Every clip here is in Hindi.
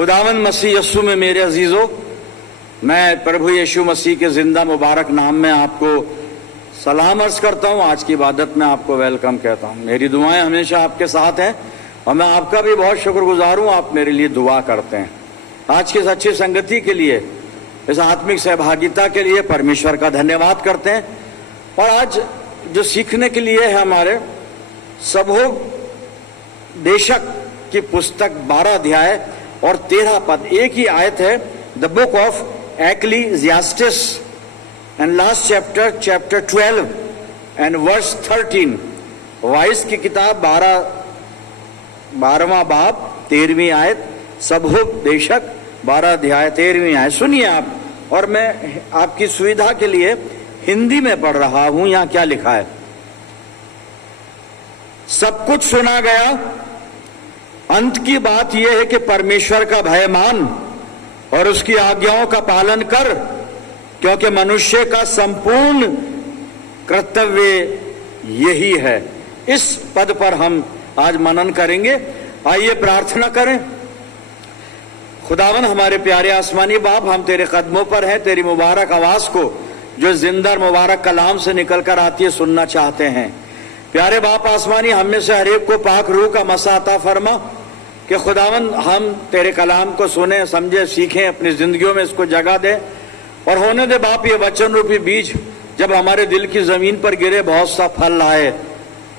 खुदावंद मसीह यस्सु में मेरे अजीजों, मैं प्रभु यीशु मसीह के जिंदा मुबारक नाम में आपको सलाम अर्ज करता हूँ। आज की इबादत में आपको वेलकम कहता हूँ। मेरी दुआएं हमेशा आपके साथ हैं और मैं आपका भी बहुत शुक्रगुजार हूँ, आप मेरे लिए दुआ करते हैं। आज की इस अच्छी संगति के लिए, इस आत्मिक सहभागिता के लिए परमेश्वर का धन्यवाद करते हैं। और आज जो सीखने के लिए है हमारे सबोपदेशक की पुस्तक 12 अध्याय और 13 पद, एक ही आयत है, the book of Ecclesiastes and last chapter, chapter 12 and verse 13। वाइस की किताब 12वां बाब 13वीं आयत, सबोपदेशक 12 अध्याय 13वीं आयत। सुनिए आप, और मैं आपकी सुविधा के लिए हिंदी में पढ़ रहा हूं। यहां क्या लिखा है? सब कुछ सुना गया, अंत की बात यह है कि परमेश्वर का भय मान और उसकी आज्ञाओं का पालन कर, क्योंकि मनुष्य का संपूर्ण कर्तव्य यही है। इस पद पर हम आज मनन करेंगे। आइए प्रार्थना करें। खुदावन हमारे प्यारे आसमानी बाप, हम तेरे कदमों पर हैं। तेरी मुबारक आवाज को जो जिंदा मुबारक कलाम से निकलकर आती है सुनना चाहते हैं। प्यारे बाप आसमानी, हम में से हर एक को पाक रूह का मसा अता फरमा कि खुदावन हम तेरे कलाम को सुने, समझे, सीखें, अपनी जिंदगियों में इसको जगह दे। और होने दे बाप ये वचन रूपी बीज जब हमारे दिल की जमीन पर गिरे बहुत सा फल लाए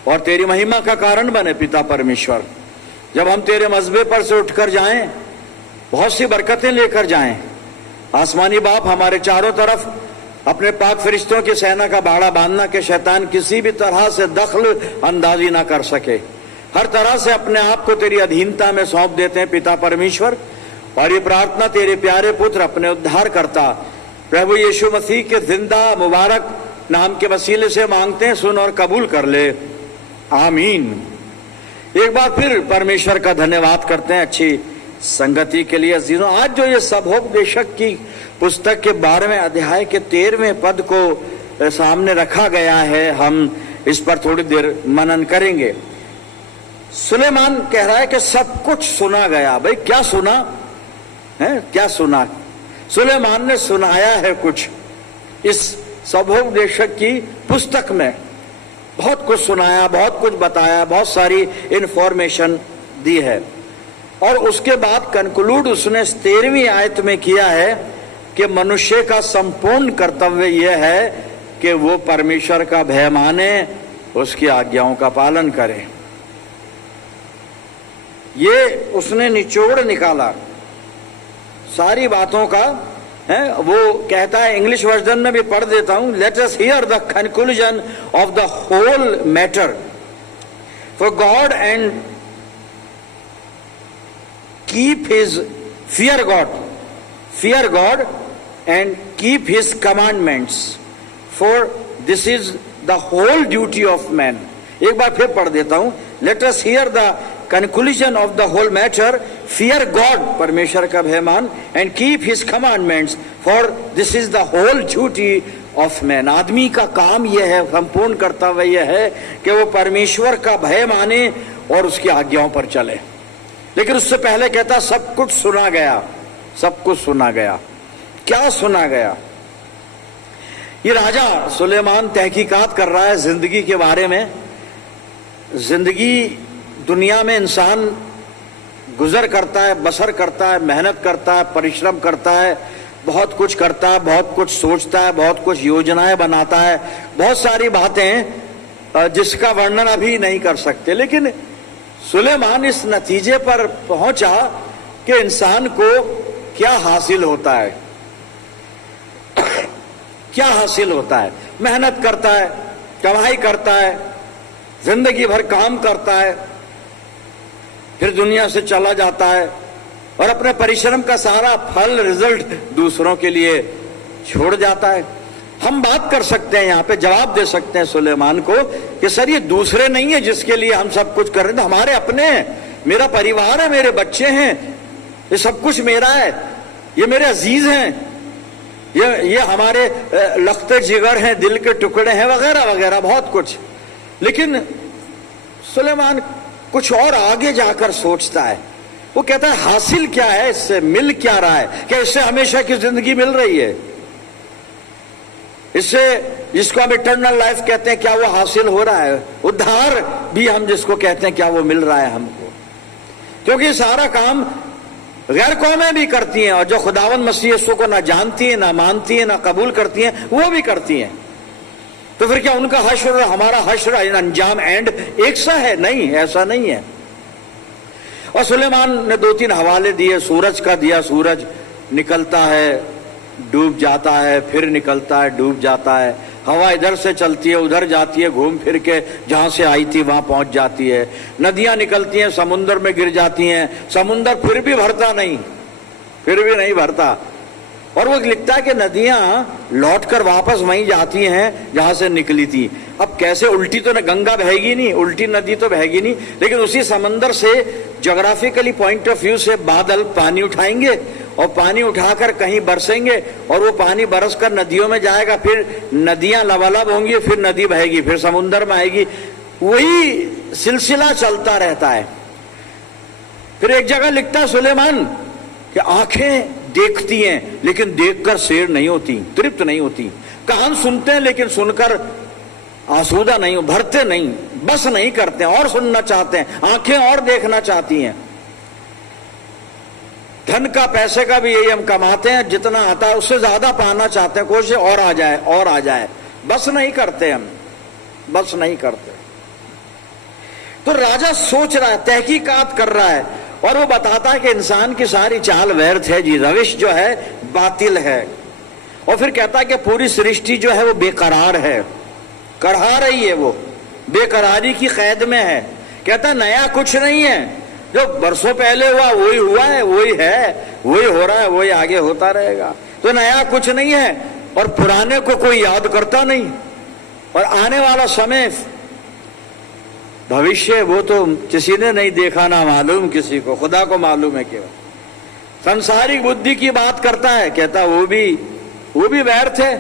और तेरी महिमा का कारण बने। पिता परमेश्वर, जब हम तेरे मजबे पर से उठकर जाएं, बहुत सी बरकतें लेकर जाएं। आसमानी बाप, हमारे चारों तरफ अपने पाक फरिश्तों की सेना का बाड़ा बांधना कि शैतान किसी भी तरह से दखल अंदाजी ना कर सके। हर तरह से अपने आप को तेरी अधीनता में सौंप देते हैं पिता परमेश्वर। और ये प्रार्थना तेरे प्यारे पुत्र अपने उद्धार करता प्रभु यीशु मसीह के जिंदा मुबारक नाम के वसीले से मांगते हैं। सुन और कबूल कर ले, आमीन। एक बार फिर परमेश्वर का धन्यवाद करते हैं अच्छी संगति के लिए। अजीजों, आज जो ये सबोपदेशक की पुस्तक के 12वें अध्याय के 13वें पद को सामने रखा गया है, हम इस पर थोड़ी देर मनन करेंगे। सुलेमान कह रहा है कि सब कुछ सुना गया। भाई क्या सुना है? क्या सुना? सुलेमान ने सुनाया है कुछ। इस सबोपदेशक की पुस्तक में बहुत कुछ सुनाया, बहुत कुछ बताया, बहुत सारी इंफॉर्मेशन दी है। और उसके बाद कंक्लूड उसने 13वीं आयत में किया है कि मनुष्य का संपूर्ण कर्तव्य यह है कि वो परमेश्वर का भय माने, उसकी आज्ञाओं का पालन करे। ये उसने निचोड़ निकाला सारी बातों का है। वो कहता है, इंग्लिश वर्जन में भी पढ़ देता हूं, let us hear the conclusion of the whole matter. For God and keep his fear God and keep his commandments, for this is the whole duty of man। एक बार फिर पढ़ देता हूं, let us hear the conclusion of the whole matter, fear God, परमेश्वर का भय मान, and keep his commandments, for this is the whole duty of man। आदमी का काम यह है, संपूर्ण कर्तव्य यह है कि वो परमेश्वर का भय माने और उसकी आज्ञाओं पर चले। लेकिन उससे पहले कहता सब कुछ सुना गया। सब कुछ सुना गया। क्या सुना गया? ये राजा सुलेमान तहकीकात कर रहा है जिंदगी के बारे में। जिंदगी दुनिया में इंसान गुजर करता है, बसर करता है, मेहनत करता है, परिश्रम करता है, बहुत कुछ करता है, बहुत कुछ सोचता है, बहुत कुछ योजनाएं बनाता है, बहुत सारी बातें जिसका वर्णन अभी नहीं कर सकते। लेकिन सुलेमान इस नतीजे पर पहुंचा कि इंसान को क्या हासिल होता है। क्या हासिल होता है? मेहनत करता है, कमाई करता है, जिंदगी भर काम करता है, फिर दुनिया से चला जाता है और अपने परिश्रम का सारा फल, रिजल्ट दूसरों के लिए छोड़ जाता है। हम बात कर सकते हैं, यहाँ पे जवाब दे सकते हैं सुलेमान को कि सर ये दूसरे नहीं है जिसके लिए हम सब कुछ कर रहे हैं, हमारे अपने हैं। मेरा परिवार है, मेरे बच्चे हैं, ये सब कुछ मेरा है, ये मेरे अजीज हैं, ये हमारे लख्ते जिगर हैं, दिल के टुकड़े हैं, वगैरह वगैरह बहुत कुछ। लेकिन सुलेमान कुछ और आगे जाकर सोचता है वो कहता है हासिल क्या है इससे, मिल क्या रहा है, क्या इससे हमेशा की जिंदगी मिल रही है, इससे जिसको हम इटर्नल लाइफ कहते हैं क्या वो हासिल हो रहा है, उद्धार भी हम जिसको कहते हैं क्या वो मिल रहा है हमको। क्योंकि सारा काम गैर कौमें भी करती हैं और जो खुदावंद मसीह यीशु को ना जानती है, ना मानती है, ना कबूल करती हैं, वो भी करती हैं। तो फिर क्या उनका हश्र और हमारा हश्र अंजाम एंड एक सा है? नहीं, ऐसा नहीं है। और सुलेमान ने 2-3 हवाले दिए। सूरज का दिया, सूरज निकलता है डूब जाता है, फिर निकलता है डूब जाता है। हवा इधर से चलती है उधर जाती है, घूम फिर के जहां से आई थी वहां पहुंच जाती है। नदियां निकलती हैं समुन्द्र में गिर जाती हैं, समुन्द्र फिर भी भरता नहीं, फिर भी नहीं भरता। और वो लिखता है कि नदियां लौटकर वापस वहीं जाती हैं जहां से निकली थी। अब कैसे, उल्टी तो न गंगा बहेगी नहीं, उल्टी नदी तो बहेगी नहीं, लेकिन उसी समंदर से ज्योग्राफिकली पॉइंट ऑफ व्यू से बादल पानी उठाएंगे और पानी उठाकर कहीं बरसेंगे और वो पानी बरस कर नदियों में जाएगा, फिर नदियां लबालब होंगी, फिर नदी बहेगी, फिर समुन्द्र में आएगी। वही सिलसिला चलता रहता है। फिर एक जगह लिखता है सुलेमान कि आंखें देखती हैं लेकिन देखकर शेर नहीं होती, तृप्त नहीं होती। कान सुनते हैं लेकिन सुनकर आसूदा नहीं, भरते नहीं, बस नहीं करते, और सुनना चाहते हैं। आंखें और देखना चाहती हैं। धन का, पैसे का भी यही हम कमाते हैं, जितना आता है उससे ज्यादा पाना चाहते हैं, कोशिश और आ जाए और आ जाए, बस नहीं करते हम, बस नहीं करते। तो राजा सोच रहा है, तहकीकात कर रहा है और वो बताता है कि इंसान की सारी चाल व्यर्थ है जी, रविश जो है बातिल है। और फिर कहता है कि पूरी सृष्टि जो है वो बेकरार है, कढ़ा रही है, वो बेकरारी की कैद में है। कहता है नया कुछ नहीं है, जो बरसों पहले हुआ वही हुआ है, वही है, वही हो रहा है, वही आगे होता रहेगा। तो नया कुछ नहीं है और पुराने को कोई याद करता नहीं। और आने वाला समय, भविष्य, वो तो किसी ने नहीं देखा, ना मालूम किसी को, खुदा को मालूम है केवल। संसारिक बुद्धि की बात करता है, कहता वो भी व्यर्थ है,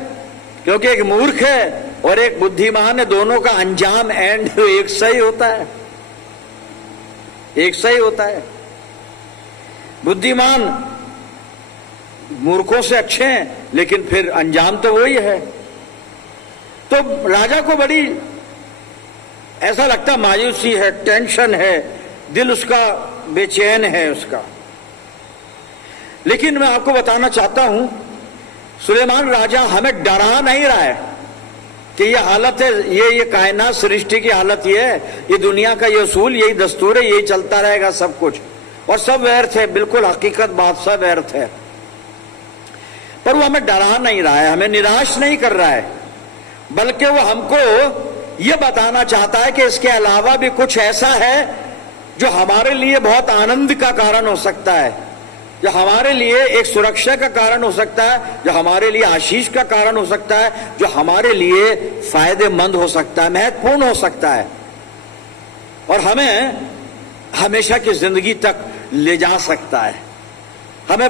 क्योंकि एक मूर्ख है और एक बुद्धिमान है, दोनों का अंजाम एंड एक सही होता है, एक सही होता है। बुद्धिमान मूर्खों से अच्छे हैं लेकिन फिर अंजाम तो वही है। तो राजा को बड़ी ऐसा लगता, मायूसी है, टेंशन है, दिल उसका बेचैन है उसका। लेकिन मैं आपको बताना चाहता हूं, सुलेमान राजा हमें डरा नहीं रहा है कि ये हालत है, ये कायनात सृष्टि की हालत ये है, ये दुनिया का ये उसूल, यही दस्तूर है, यही चलता रहेगा सब कुछ, और सब व्यर्थ है, बिल्कुल हकीकत बात, सब व्यर्थ है। पर वो हमें डरा नहीं रहा है, हमें निराश नहीं कर रहा है, बल्कि वो हमको ये बताना चाहता है कि इसके अलावा भी कुछ ऐसा है जो हमारे लिए बहुत आनंद का कारण हो सकता है, जो हमारे लिए एक सुरक्षा का कारण हो सकता है, जो हमारे लिए आशीष का कारण हो सकता है, जो हमारे लिए फायदेमंद हो सकता है, महत्वपूर्ण हो सकता है, और हमें हमेशा की जिंदगी तक ले जा सकता है, हमें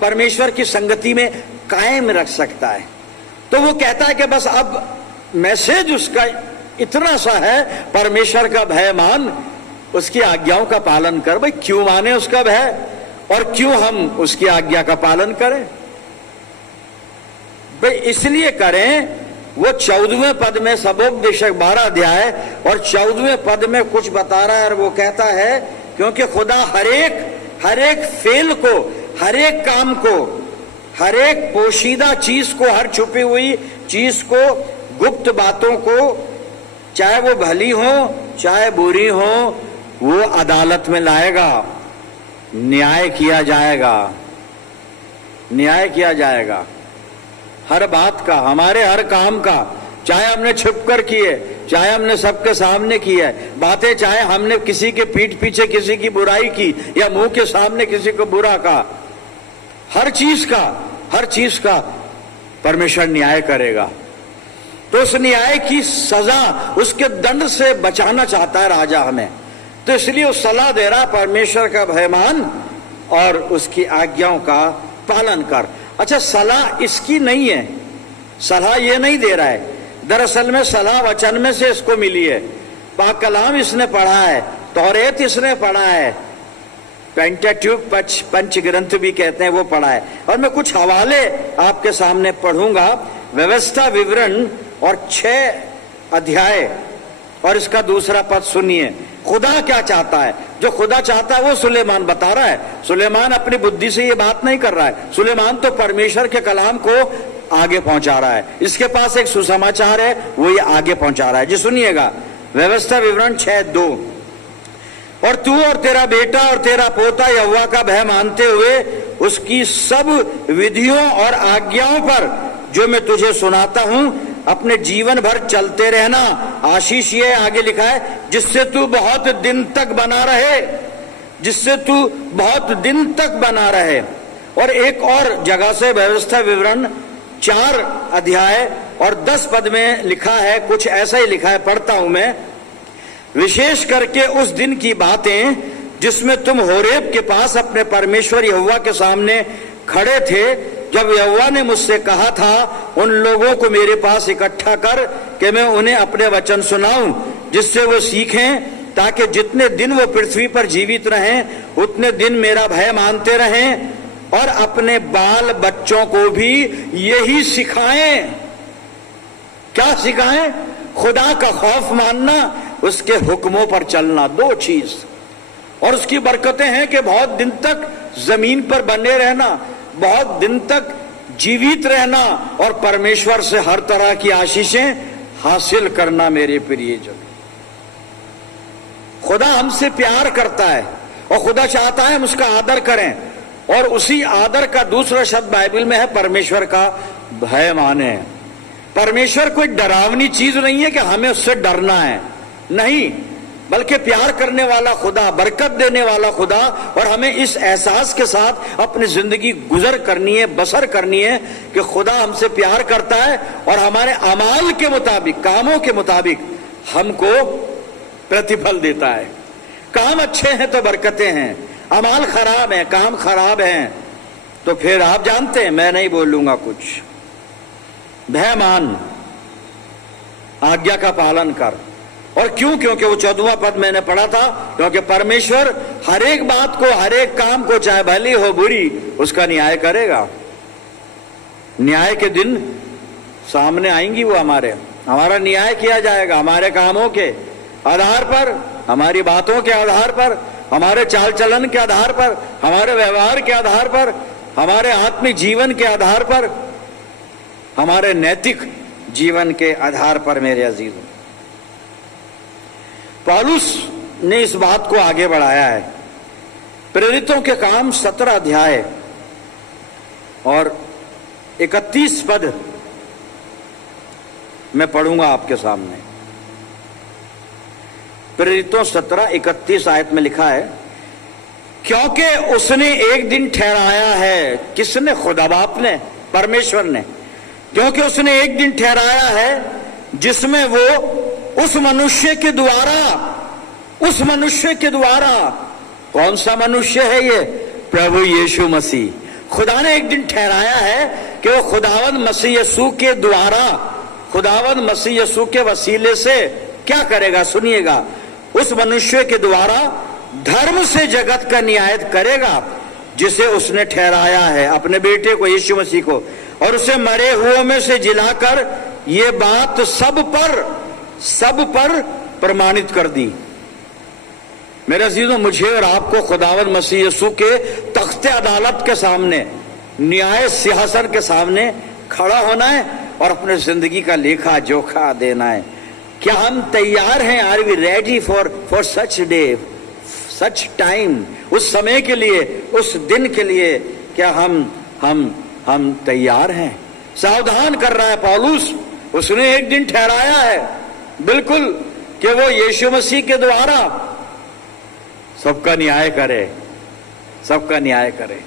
परमेश्वर की संगति में कायम रख सकता है। तो वो कहता है कि बस अब मैसेज उसका इतना सा है, परमेश्वर का भय मान, उसकी आज्ञाओं का पालन कर। भाई क्यों माने उसका भय और क्यों हम उसकी आज्ञा का पालन करें? भाई इसलिए करें, वो 14वें पद में, सबोपदेशक 12 अध्याय और 14वें पद में कुछ बता रहा है, और वो कहता है क्योंकि खुदा हर एक फेल को, हर एक काम को, हर एक पोशीदा चीज को, हर छुपी हुई चीज को, गुप्त बातों को, चाहे वो भली हो चाहे बुरी हो, वो अदालत में लाएगा, न्याय किया जाएगा, न्याय किया जाएगा हर बात का, हमारे हर काम का, चाहे हमने छुप कर किए, चाहे हमने सबके सामने की है बातें, चाहे हमने किसी के पीठ पीछे किसी की बुराई की या मुंह के सामने किसी को बुरा कहा, हर चीज का परमेश्वर न्याय करेगा। तो उस न्याय की सजा, उसके दंड से बचाना चाहता है राजा हमें। तो इसलिए वो सलाह दे रहा, परमेश्वर का भय मान और उसकी आज्ञाओं का पालन कर। अच्छा, सलाह इसकी नहीं है, सलाह ये नहीं दे रहा है, दरअसल में सलाह वचन में से इसको मिली है। पाक कलाम इसने पढ़ा है, तौरेत इसने पढ़ा है, पेंटाट्यूक पंच ग्रंथ भी कहते हैं, वो पढ़ा है। और मैं कुछ हवाले आपके सामने पढ़ूंगा, व्यवस्था विवरण और 6 अध्याय और इसका दूसरा पद सुनिए। खुदा क्या चाहता है? जो खुदा चाहता है वो सुलेमान बता रहा है। सुलेमान अपनी बुद्धि से ये बात नहीं कर रहा है, सुलेमान तो परमेश्वर के कलाम को आगे पहुंचा रहा है। इसके पास एक सुसमाचार है, वो ये आगे पहुंचा रहा है। जी सुनिएगा, व्यवस्था विवरण 6:2। और तू और तेरा बेटा और तेरा पोता यहोवा का भय मानते हुए उसकी सब विधियों और आज्ञाओं पर जो मैं तुझे सुनाता हूं अपने जीवन भर चलते रहना। आशीष ये आगे लिखा है, जिससे तू बहुत दिन तक बना रहे, जिससे तू बहुत दिन तक बना रहे। और एक और जगह से व्यवस्था विवरण 4 अध्याय और 10 पद में लिखा है, कुछ ऐसा ही लिखा है, पढ़ता हूं मैं। विशेष करके उस दिन की बातें जिसमें तुम होरेब के पास अपने परमेश्वर यहोवा के सामने खड़े थे, जब यहोवा ने मुझसे कहा था उन लोगों को मेरे पास इकट्ठा कर कि मैं उन्हें अपने वचन सुनाऊं, जिससे वो सीखें, ताकि जितने दिन वो पृथ्वी पर जीवित रहें उतने दिन मेरा भय मानते रहें और अपने बाल बच्चों को भी यही सिखाएं। क्या सिखाएं? खुदा का खौफ मानना, उसके हुक्मों पर चलना, 2 चीज। और उसकी बरकतें हैं कि बहुत दिन तक जमीन पर बने रहना, बहुत दिन तक जीवित रहना और परमेश्वर से हर तरह की आशीषें हासिल करना। मेरे प्रियजन, खुदा हमसे प्यार करता है और खुदा चाहता है हम उसका आदर करें। और उसी आदर का दूसरा शब्द बाइबल में है, परमेश्वर का भय माने। परमेश्वर कोई डरावनी चीज नहीं है कि हमें उससे डरना है, नहीं, बल्कि प्यार करने वाला खुदा, बरकत देने वाला खुदा। और हमें इस एहसास के साथ अपनी जिंदगी गुजर करनी है, बसर करनी है कि खुदा हमसे प्यार करता है और हमारे अमाल के मुताबिक, कामों के मुताबिक हमको प्रतिफल देता है। काम अच्छे हैं तो बरकतें हैं, अमाल खराब है, काम खराब है तो फिर आप जानते हैं, मैं नहीं बोलूंगा कुछ। भय मान, आज्ञा का पालन कर। और क्यों? क्योंकि वो 14वां पद मैंने पढ़ा था, क्योंकि परमेश्वर हर एक बात को, हर एक काम को, चाहे भली हो बुरी, उसका न्याय करेगा। न्याय के दिन सामने आएंगी वो, हमारा न्याय किया जाएगा हमारे कामों के आधार पर, हमारी बातों के आधार पर, हमारे चाल चलन के आधार पर, हमारे व्यवहार के आधार पर, हमारे आत्मिक जीवन के आधार पर, हमारे नैतिक जीवन के आधार पर। मेरे अजीजों, पौलुस ने इस बात को आगे बढ़ाया है। प्रेरितों के काम 17 अध्याय और 31 पद मैं पढ़ूंगा आपके सामने। प्रेरितों 17:31 आयत में लिखा है, क्योंकि उसने एक दिन ठहराया है। किसने? खुदा बाप ने, परमेश्वर ने। क्योंकि उसने एक दिन ठहराया है जिसमें वो उस मनुष्य के द्वारा, कौन सा मनुष्य है ये? प्रभु यीशु मसीह। खुदा ने एक दिन ठहराया है कि वो खुदावंद मसीह यीशु के द्वारा, खुदावंद मसीह यीशु के वसीले से क्या करेगा? सुनिएगा, उस मनुष्य के द्वारा धर्म से जगत का न्याय करेगा, जिसे उसने ठहराया है, अपने बेटे को, यीशु मसीह को, और उसे मरे हुओं में से जिलाकर ये बात सब पर प्रमाणित कर दी। मेरे अजीजों, मुझे और आपको खुदावंद मसीह यीशु के तख्ते अदालत के सामने, न्याय सिंहासन के सामने खड़ा होना है और अपने जिंदगी का लेखा जोखा देना है। क्या हम तैयार हैं? Are we ready for such day, such time? उस समय के लिए, उस दिन के लिए क्या हम तैयार हैं? सावधान कर रहा है पौलुस। उसने एक दिन ठहराया है, बिल्कुल, कि वो यीशु मसीह के द्वारा सबका न्याय करे, सबका न्याय करे।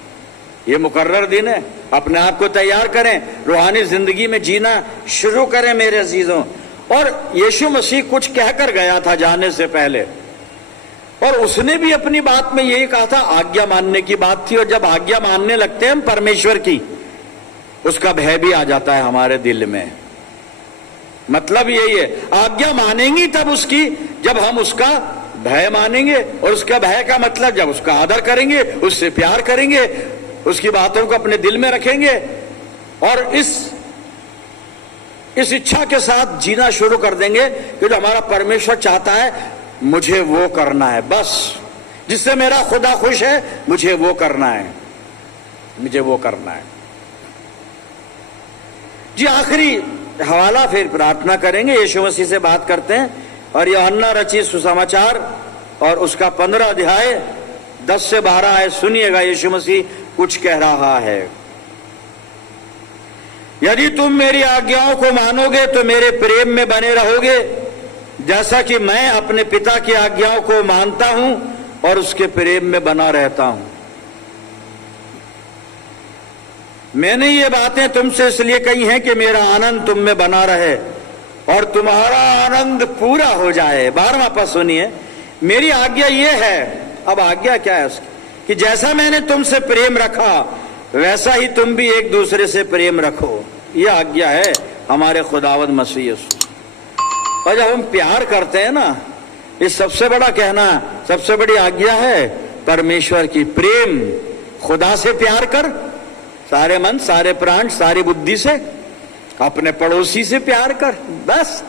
ये मुकर्रर दिन है, अपने आप को तैयार करें, रूहानी जिंदगी में जीना शुरू करें मेरे अजीजों। और यीशु मसीह कुछ कहकर गया था जाने से पहले, और उसने भी अपनी बात में यही कहा था, आज्ञा मानने की बात थी। और जब आज्ञा मानने लगते हैं हम परमेश्वर की, उसका भय भी आ जाता है हमारे दिल में। मतलब यही है, आज्ञा मानेंगी तब उसकी जब हम उसका भय मानेंगे, और उसका भय का मतलब जब उसका आदर करेंगे, उससे प्यार करेंगे, उसकी बातों को अपने दिल में रखेंगे और इस इच्छा के साथ जीना शुरू कर देंगे कि जो हमारा परमेश्वर चाहता है मुझे वो करना है, बस जिससे मेरा खुदा खुश है मुझे वो करना है, मुझे वो करना है। जी आखिरी हवाला फिर प्रार्थना करेंगे, यीशु मसीह से बात करते हैं और यूहन्ना रचित सुसमाचार और उसका 15 अध्याय 10 से 12 आयत सुनिएगा। यीशु मसीह कुछ कह रहा है, यदि तुम मेरी आज्ञाओं को मानोगे तो मेरे प्रेम में बने रहोगे, जैसा कि मैं अपने पिता की आज्ञाओं को मानता हूं और उसके प्रेम में बना रहता हूं। मैंने ये बातें तुमसे इसलिए कही हैं कि मेरा आनंद तुम में बना रहे और तुम्हारा आनंद पूरा हो जाए। 12वां पद सुनिए, मेरी आज्ञा ये है, अब आज्ञा क्या है उसकी, कि जैसा मैंने तुमसे प्रेम रखा वैसा ही तुम भी एक दूसरे से प्रेम रखो। यह आज्ञा है हमारे खुदावंद मसीह यीशु। और जब हम प्यार करते हैं ना, इस सबसे बड़ा कहना, सबसे बड़ी आज्ञा है परमेश्वर की, प्रेम, खुदा से प्यार कर सारे मन, सारे प्राण, सारी बुद्धि से, अपने पड़ोसी से प्यार कर। बस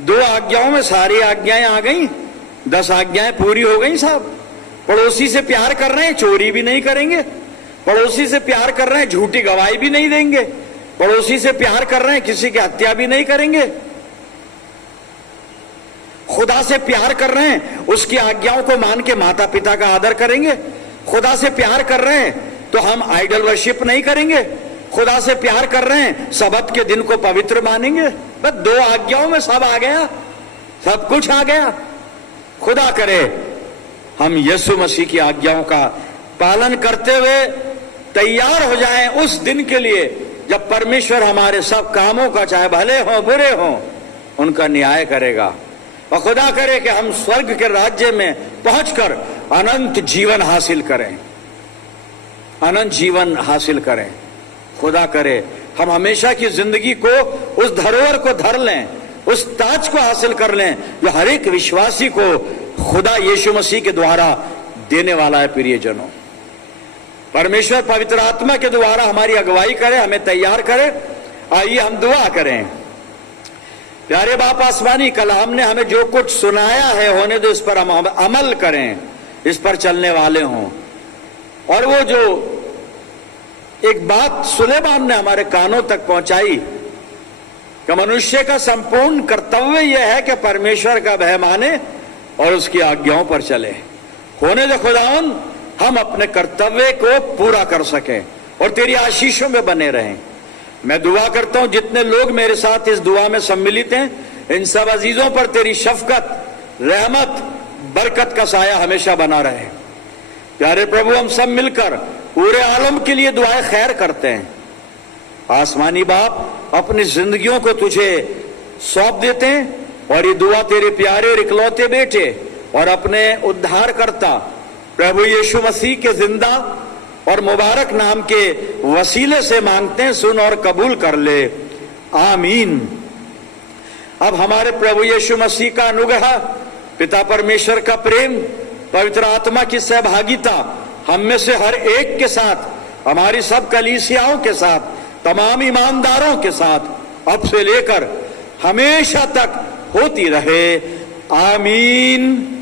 2 आज्ञाओं में सारी आज्ञाएं आ गई, 10 आज्ञाएं पूरी हो गई साहब। पड़ोसी से प्यार कर रहे हैं, चोरी भी नहीं करेंगे। पड़ोसी से प्यार कर रहे हैं, झूठी गवाही भी नहीं देंगे। पड़ोसी से प्यार कर रहे हैं, किसी की हत्या भी नहीं करेंगे। खुदा से प्यार कर रहे हैं, उसकी आज्ञाओं को मान के माता पिता का आदर करेंगे। खुदा से प्यार कर रहे हैं तो हम आइडल वर्शिप नहीं करेंगे। खुदा से प्यार कर रहे हैं, सबत के दिन को पवित्र मानेंगे। बस 2 आज्ञाओं में सब आ गया, सब कुछ आ गया। खुदा करे हम यीशु मसीह की आज्ञाओं का पालन करते हुए तैयार हो जाएं उस दिन के लिए जब परमेश्वर हमारे सब कामों का, चाहे भले हों बुरे हों, उनका न्याय करेगा। और खुदा करे कि हम स्वर्ग के राज्य में पहुंचकर अनंत जीवन हासिल करें, अनंत जीवन हासिल करें। खुदा करे हम हमेशा की जिंदगी को, उस धरोहर को धर लें, उस ताज को हासिल कर लें जो हर एक विश्वासी को खुदा यीशु मसीह के द्वारा देने वाला है। प्रियजनों, परमेश्वर पवित्र आत्मा के द्वारा हमारी अगुवाई करे, हमें तैयार करे। आइए हम दुआ करें। प्यारे बाप आसमानी, कलाम ने हमें जो कुछ सुनाया है होने दो, इस पर हम अमल करें, इस पर चलने वाले हों। और वो जो एक बात सुलेमान ने हमारे कानों तक पहुंचाई कि मनुष्य का संपूर्ण कर्तव्य यह है कि परमेश्वर का भय माने और उसकी आज्ञाओं पर चले। होने दे खुदावन हम अपने कर्तव्य को पूरा कर सकें और तेरी आशीषों में बने रहें। मैं दुआ करता हूं जितने लोग मेरे साथ इस दुआ में सम्मिलित हैं, इन सब अजीजों पर तेरी शफकत, रहमत, बरकत का साया हमेशा बना रहे। प्यारे प्रभु, हम सब मिलकर पूरे आलम के लिए दुआएं खैर करते हैं। आसमानी बाप, अपनी जिंदगियों को तुझे सौंप देते हैं और ये दुआ तेरे प्यारे और इकलौते बेटे और अपने उद्धारकर्ता प्रभु यीशु मसीह के जिंदा और मुबारक नाम के वसीले से मांगते हैं, सुन और कबूल कर ले, आमीन। अब हमारे प्रभु यीशु मसीह का अनुग्रह, पिता परमेश्वर का प्रेम, पवित्र आत्मा की सहभागिता हम में से हर एक के साथ, हमारी सब कलीसियाओं के साथ, तमाम ईमानदारों के साथ अब से लेकर हमेशा तक होती रहे, आमीन।